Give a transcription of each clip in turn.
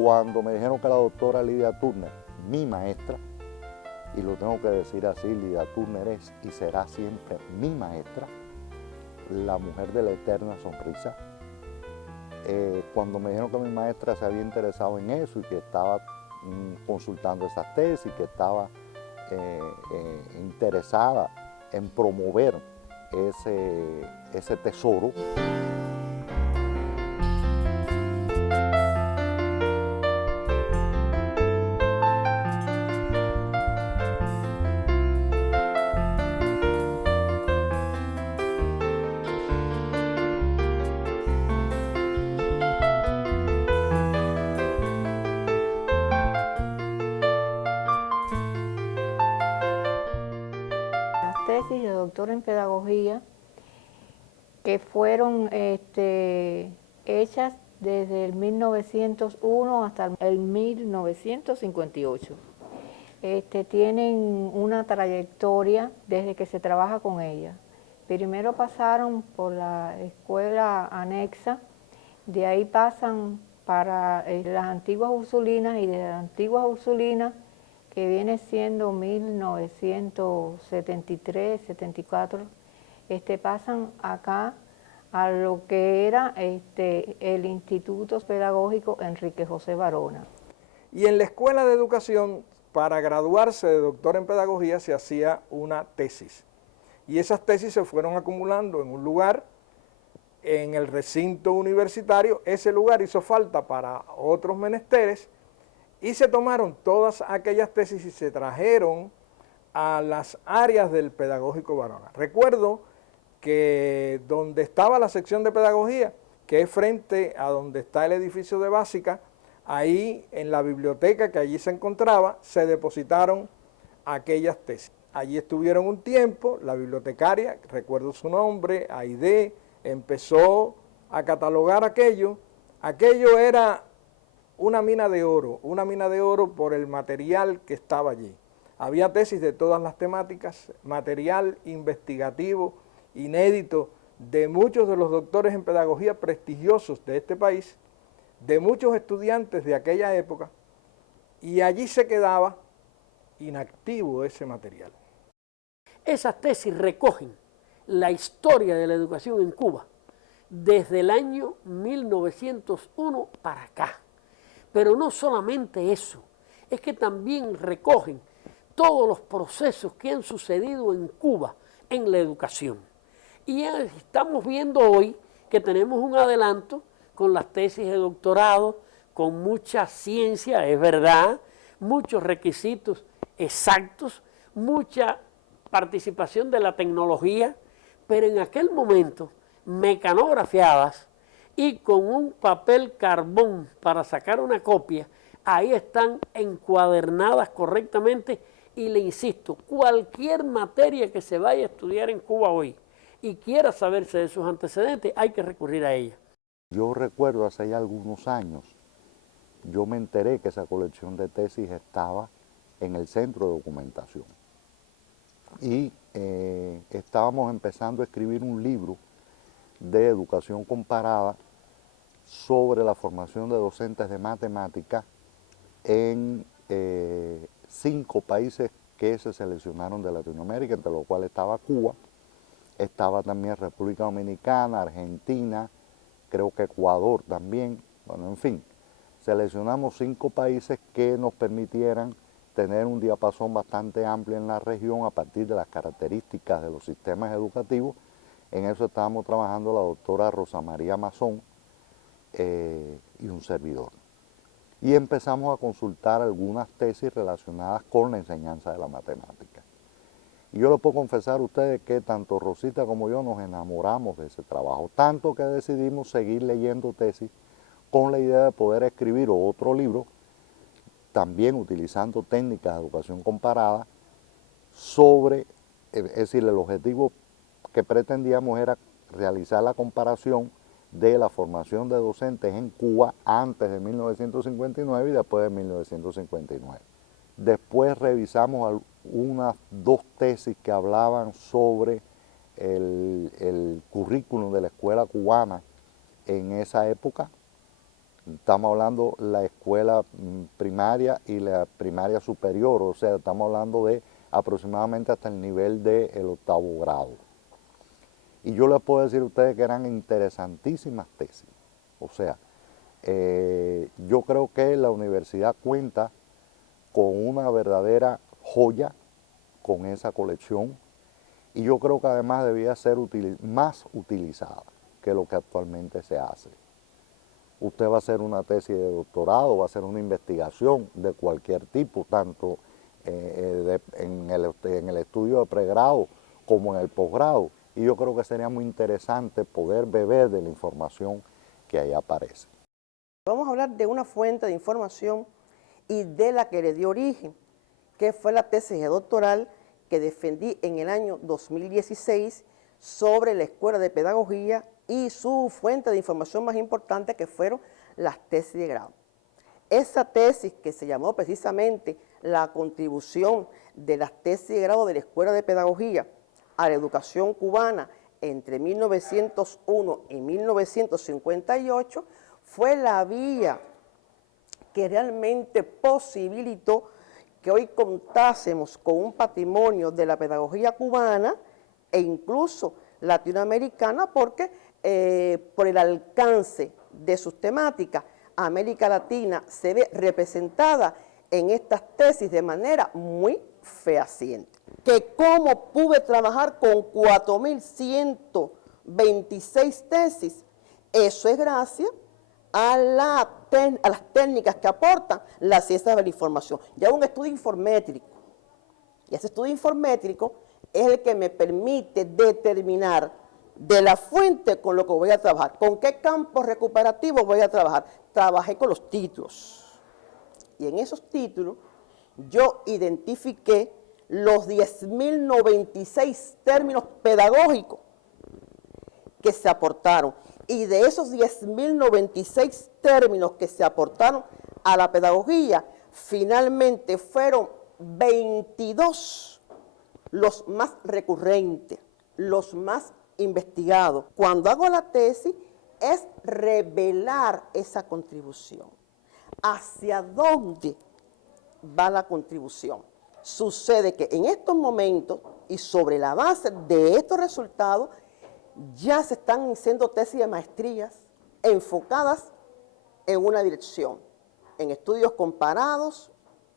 Cuando me dijeron que la doctora Lidia Turner, mi maestra, y lo tengo que decir así, Lidia Turner es y será siempre mi maestra, la mujer de la eterna sonrisa. Cuando me dijeron que mi maestra se había interesado en eso y que estaba consultando esas tesis, que estaba interesada en promover ese tesoro. Tesis de doctor en pedagogía que fueron hechas desde el 1901 hasta el 1958. Tienen una trayectoria desde que se trabaja con ellas. Primero pasaron por la escuela anexa, de ahí pasan para las antiguas Ursulinas y de las antiguas Ursulinas, que viene siendo 1973, 74, pasan acá a lo que era el Instituto Pedagógico Enrique José Barona. Y en la Escuela de Educación, para graduarse de doctor en pedagogía, se hacía una tesis. Y esas tesis se fueron acumulando en un lugar, en el recinto universitario. Ese lugar hizo falta para otros menesteres, y se tomaron todas aquellas tesis y se trajeron a las áreas del Pedagógico Barona. Recuerdo que donde estaba la sección de pedagogía, que es frente a donde está el edificio de básica, ahí en la biblioteca que allí se encontraba, se depositaron aquellas tesis. Allí estuvieron un tiempo, la bibliotecaria, recuerdo su nombre, Aide, empezó a catalogar aquello. Aquello era una mina de oro por el material que estaba allí. Había tesis de todas las temáticas, material investigativo, inédito, de muchos de los doctores en pedagogía prestigiosos de este país, de muchos estudiantes de aquella época, y allí se quedaba inactivo ese material. Esas tesis recogen la historia de la educación en Cuba desde el año 1901 para acá. Pero no solamente eso, es que también recogen todos los procesos que han sucedido en Cuba en la educación. Y estamos viendo hoy que tenemos un adelanto con las tesis de doctorado, con mucha ciencia, es verdad, muchos requisitos exactos, mucha participación de la tecnología, pero en aquel momento mecanografiadas y con un papel carbón para sacar una copia, ahí están encuadernadas correctamente. Y le insisto, cualquier materia que se vaya a estudiar en Cuba hoy y quiera saberse de sus antecedentes, hay que recurrir a ella. Yo recuerdo hace ya algunos años, yo me enteré que esa colección de tesis estaba en el centro de documentación. Y estábamos empezando a escribir un libro de educación comparada sobre la formación de docentes de matemáticas en 5 países que se seleccionaron de Latinoamérica, entre los cuales estaba Cuba, estaba también República Dominicana, Argentina, creo que Ecuador también, bueno, en fin, seleccionamos 5 países que nos permitieran tener un diapasón bastante amplio en la región a partir de las características de los sistemas educativos. En eso estábamos trabajando la doctora Rosa María Mazón y un servidor. Y empezamos a consultar algunas tesis relacionadas con la enseñanza de la matemática. Y yo les puedo confesar a ustedes que tanto Rosita como yo nos enamoramos de ese trabajo, tanto que decidimos seguir leyendo tesis con la idea de poder escribir otro libro, también utilizando técnicas de educación comparada, sobre, es decir, el objetivo que pretendíamos era realizar la comparación de la formación de docentes en Cuba antes de 1959 y después de 1959. Después revisamos unas 2 tesis que hablaban sobre el currículum de la escuela cubana en esa época, Estamos hablando la escuela primaria y la primaria superior, o sea, estamos hablando de aproximadamente hasta el nivel del 8º grado. Y yo les puedo decir a ustedes que eran interesantísimas tesis. O sea, yo creo que la universidad cuenta con una verdadera joya con esa colección, y yo creo que además debía ser más utilizada que lo que actualmente se hace. Usted va a hacer una tesis de doctorado, va a hacer una investigación de cualquier tipo, tanto en el estudio de pregrado como en el posgrado, y yo creo que sería muy interesante poder beber de la información que ahí aparece. Vamos a hablar de una fuente de información y de la que le dio origen, que fue la tesis doctoral que defendí en el año 2016 sobre la Escuela de Pedagogía y su fuente de información más importante, que fueron las tesis de grado. Esa tesis, que se llamó precisamente la contribución de las tesis de grado de la Escuela de Pedagogía a la educación cubana entre 1901 y 1958, fue la vía que realmente posibilitó que hoy contásemos con un patrimonio de la pedagogía cubana e incluso latinoamericana, porque por el alcance de sus temáticas, América Latina se ve representada en estas tesis de manera muy fehaciente. Que cómo pude trabajar con 4.126 tesis, eso es gracias a las técnicas que aportan las ciencias de la información. Ya un estudio informétrico, y ese estudio informétrico es el que me permite determinar de la fuente con lo que voy a trabajar, con qué campos recuperativos voy a trabajar. Trabajé con los títulos, y en esos títulos yo identifiqué los 10.096 términos pedagógicos que se aportaron. Y de esos 10.096 términos que se aportaron a la pedagogía, finalmente fueron 22 los más recurrentes, los más investigados. Cuando hago la tesis es revelar esa contribución. ¿Hacia dónde va la contribución? Sucede que en estos momentos y sobre la base de estos resultados ya se están haciendo tesis de maestrías enfocadas en una dirección, en estudios comparados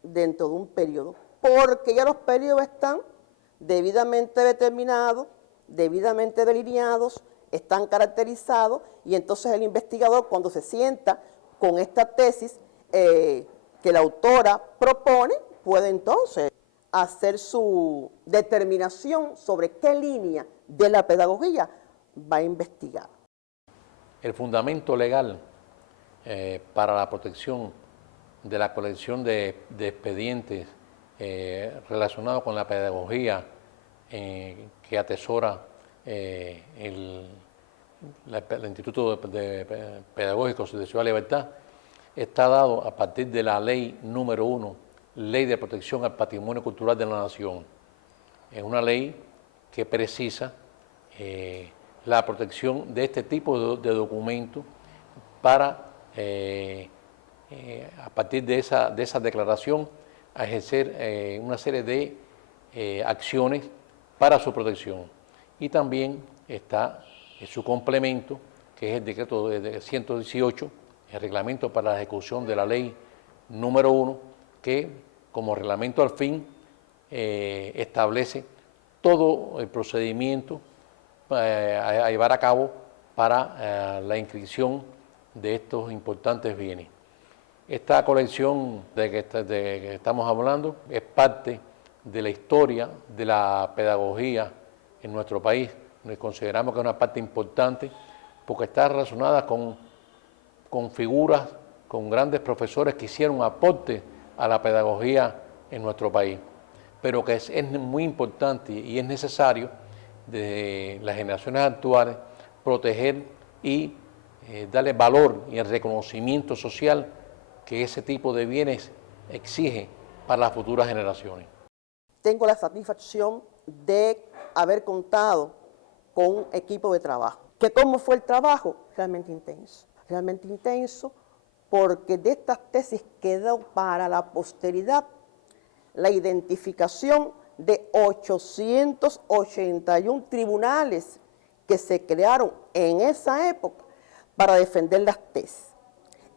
dentro de un periodo, porque ya los periodos están debidamente determinados, debidamente delineados, están caracterizados, y entonces el investigador, cuando se sienta con esta tesis que la autora propone, puede entonces hacer su determinación sobre qué línea de la pedagogía va a investigar. El fundamento legal para la protección de la colección de expedientes relacionados con la pedagogía que atesora el Instituto Pedagógico de Ciudad Libertad está dado a partir de la ley número 1, Ley de Protección al Patrimonio Cultural de la Nación. Es una ley que precisa la protección de este tipo de documentos para, a partir de esa declaración, a ejercer una serie de acciones para su protección. Y también está su complemento, que es el decreto de 118, el reglamento para la ejecución de la ley número 1, que como reglamento al fin establece todo el procedimiento a llevar a cabo para la inscripción de estos importantes bienes. Esta colección de que estamos hablando es parte de la historia de la pedagogía en nuestro país. Consideramos que es una parte importante porque está relacionada con figuras, con grandes profesores que hicieron aporte a la pedagogía en nuestro país, pero que es muy importante y es necesario de las generaciones actuales proteger y darle valor y el reconocimiento social que ese tipo de bienes exige para las futuras generaciones. Tengo la satisfacción de haber contado con un equipo de trabajo. ¿Cómo fue el trabajo? Realmente intenso porque de estas tesis quedó para la posteridad la identificación de 881 tribunales que se crearon en esa época para defender las tesis.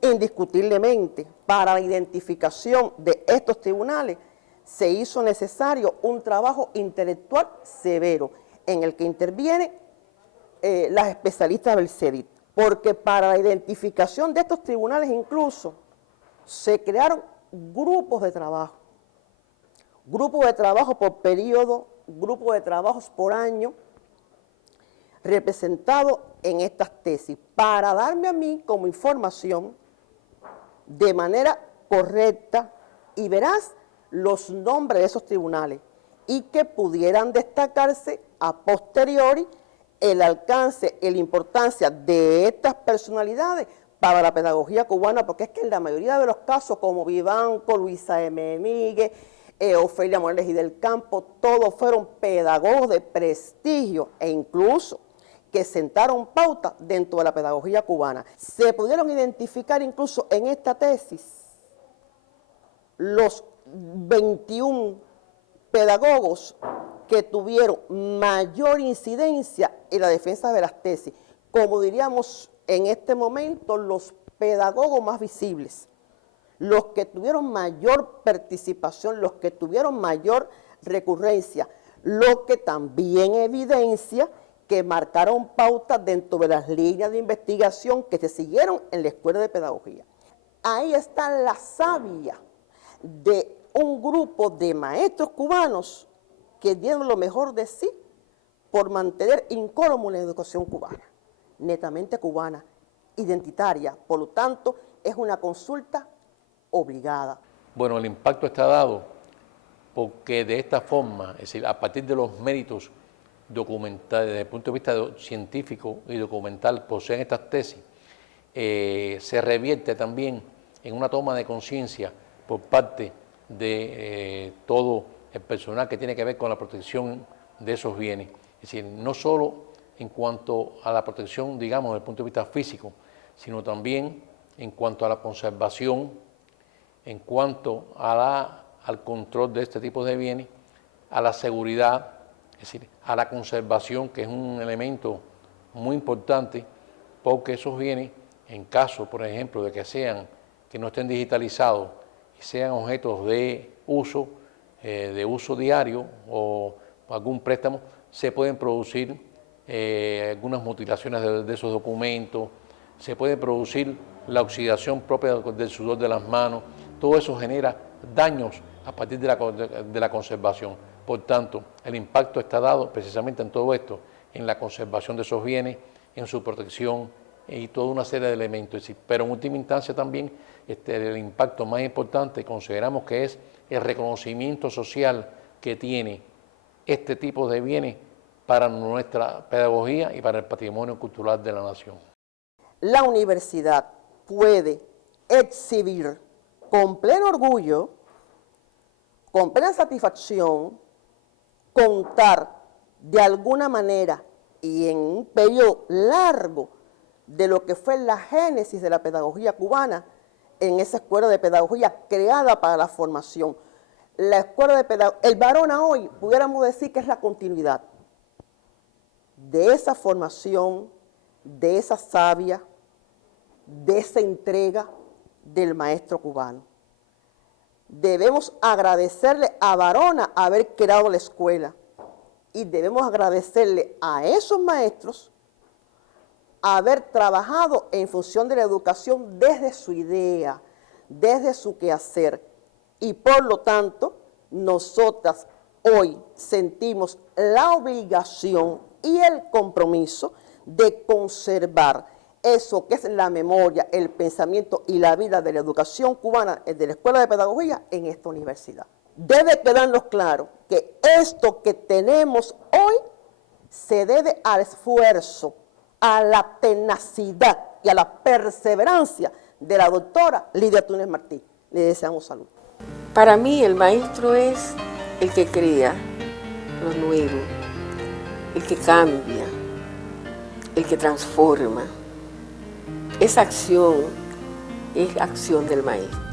Indiscutiblemente, para la identificación de estos tribunales se hizo necesario un trabajo intelectual severo en el que intervienen las especialistas del CEDIT, porque para la identificación de estos tribunales incluso se crearon grupos de trabajo por periodo, grupos de trabajos por año, representados en estas tesis, para darme a mí como información de manera correcta y veraz los nombres de esos tribunales y que pudieran destacarse a posteriori el alcance y la importancia de estas personalidades para la pedagogía cubana, porque es que en la mayoría de los casos, como Vivanco, Luisa M. Míguez, Ofelia Morales y del Campo, todos fueron pedagogos de prestigio e incluso que sentaron pauta dentro de la pedagogía cubana. Se pudieron identificar incluso en esta tesis los 21 pedagogos que tuvieron mayor incidencia en la defensa de las tesis, como diríamos en este momento, los pedagogos más visibles, los que tuvieron mayor participación, los que tuvieron mayor recurrencia, lo que también evidencia que marcaron pautas dentro de las líneas de investigación que se siguieron en la Escuela de Pedagogía. Ahí está la savia de un grupo de maestros cubanos que dieron lo mejor de sí por mantener incólume la educación cubana, netamente cubana, identitaria. Por lo tanto, es una consulta obligada. Bueno, el impacto está dado porque de esta forma, es decir, a partir de los méritos documentales, desde el punto de vista científico y documental, poseen estas tesis, se revierte también en una toma de conciencia por parte de todo el personal que tiene que ver con la protección de esos bienes. Es decir, no solo en cuanto a la protección, digamos, desde el punto de vista físico, sino también en cuanto a la conservación, en cuanto a al control de este tipo de bienes, a la seguridad, es decir, a la conservación, que es un elemento muy importante, porque esos bienes, en caso, por ejemplo, de que no estén digitalizados y sean objetos de uso diario o algún préstamo, se pueden producir algunas mutilaciones de esos documentos, se puede producir la oxidación propia del sudor de las manos. Todo eso genera daños a partir de la conservación. Por tanto, el impacto está dado precisamente en todo esto, en la conservación de esos bienes, en su protección y toda una serie de elementos. Pero en última instancia también el impacto más importante consideramos que es el reconocimiento social que tiene este tipo de bienes para nuestra pedagogía y para el patrimonio cultural de la nación. La universidad puede exhibir con pleno orgullo, con plena satisfacción, contar de alguna manera y en un periodo largo de lo que fue la génesis de la pedagogía cubana en esa escuela de pedagogía creada para la formación. La escuela de pedagogía, el Barona hoy, pudiéramos decir que es la continuidad de esa formación, de esa savia, de esa entrega del maestro cubano. Debemos agradecerle a Barona haber creado la escuela y debemos agradecerle a esos maestros haber trabajado en función de la educación desde su idea, desde su quehacer. Y por lo tanto, nosotras hoy sentimos la obligación y el compromiso de conservar eso que es la memoria, el pensamiento y la vida de la educación cubana de la Escuela de Pedagogía en esta universidad. Debe quedarnos claro que esto que tenemos hoy se debe al esfuerzo, a la tenacidad y a la perseverancia de la doctora Lidia Túnez Martí. Le deseamos salud. Para mí el maestro es el que crea lo nuevo, el que cambia, el que transforma. Esa acción es acción del maestro.